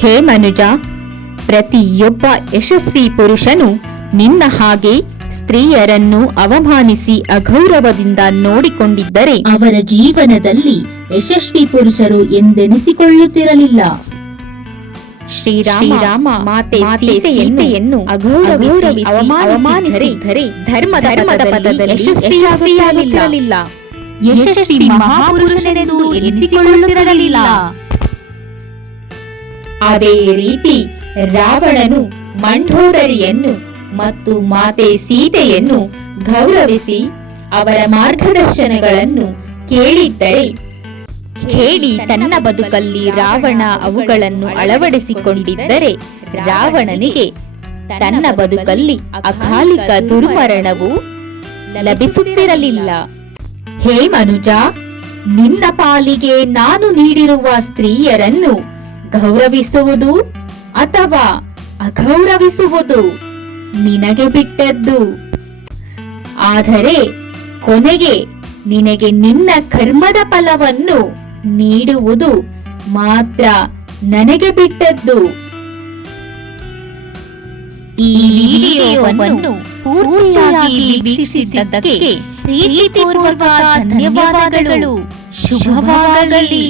ಹೇ ಮನುಜ, ಪ್ರತಿಯೊಬ್ಬ ಯಶಸ್ವಿ ಪುರುಷನು ನಿನ್ನ ಹಾಗೆ ಸ್ತ್ರೀಯರನ್ನು ಅವಮಾನಿಸಿ ಅಗೌರವದಿಂದ ನೋಡಿಕೊಂಡಿದ್ದರೆ ಅವರ ಜೀವನದಲ್ಲಿ ಯಶಸ್ವಿ ಪುರುಷರು ಎಂದೆನಿಸಿಕೊಳ್ಳುತ್ತಿರಲಿಲ್ಲ. ಶ್ರೀರಾಮ ಮಾತೆ ಸೀತೆಯನ್ನು ಅಗೌರವಿಸಿ ಅವಮಾನಿಸಿದ್ದರೆ ಧರ್ಮದ ಪದದಲ್ಲಿ ಯಶಸ್ವಿಯಾಗುತ್ತಿರಲಿಲ್ಲ. ಯಶಸ್ವಿ ಮಹಾಪುರುಷನೆಂದು ಎನಿಸಿಕೊಳ್ಳುತ್ತಿರಲಿಲ್ಲ. ಅದೇ ರೀತಿ ರಾವಣನು ಮಂಡೋದರಿಯನ್ನು ಮತ್ತು ಮಾತೆ ಸೀತೆಯನ್ನು ಗೌರವಿಸಿ ಅವರ ಮಾರ್ಗದರ್ಶನಗಳನ್ನು ಕೇಳಿ ತನ್ನ ಬದುಕಲ್ಲಿ ರಾವಣ ಅವುಗಳನ್ನು ಅಳವಡಿಸಿಕೊಂಡಿದ್ದರೆ ರಾವಣನಿಗೆ ತನ್ನ ಬದುಕಲ್ಲಿ ಅಕಾಲಿಕ ದುರ್ಮರಣವು ಲಭಿಸುತ್ತಿರಲಿಲ್ಲ. ಹೇ ಮನುಜ, ನಿನ್ನ ಪಾಲಿಗೆ ನಾನು ನೀಡಿರುವ ಸ್ತ್ರೀಯರನ್ನು ಗೌರವಿಸುವುದು ಅಥವಾ ಅಗೌರವಿಸುವುದು ನಿನಗೆ ಬಿಟ್ಟದ್ದು. ಆದರೆ ಕೊನೆಗೆ ನಿನಗೆ ನಿನ್ನ ಕರ್ಮದ ಫಲವನ್ನು ನೀಡುವುದು ಮಾತ್ರ ನನಗೆ ಬಿಟ್ಟದ್ದು. ಈ ವಿಡಿಯೋವನ್ನು ಪೂರ್ತಿಯಾಗಿ ವೀಕ್ಷಿಸಿದ್ದಕ್ಕೆ ಪ್ರೀತಿಪೂರ್ವಕ ಧನ್ಯವಾದಗಳು. ಶುಭವಾಗಲಿ.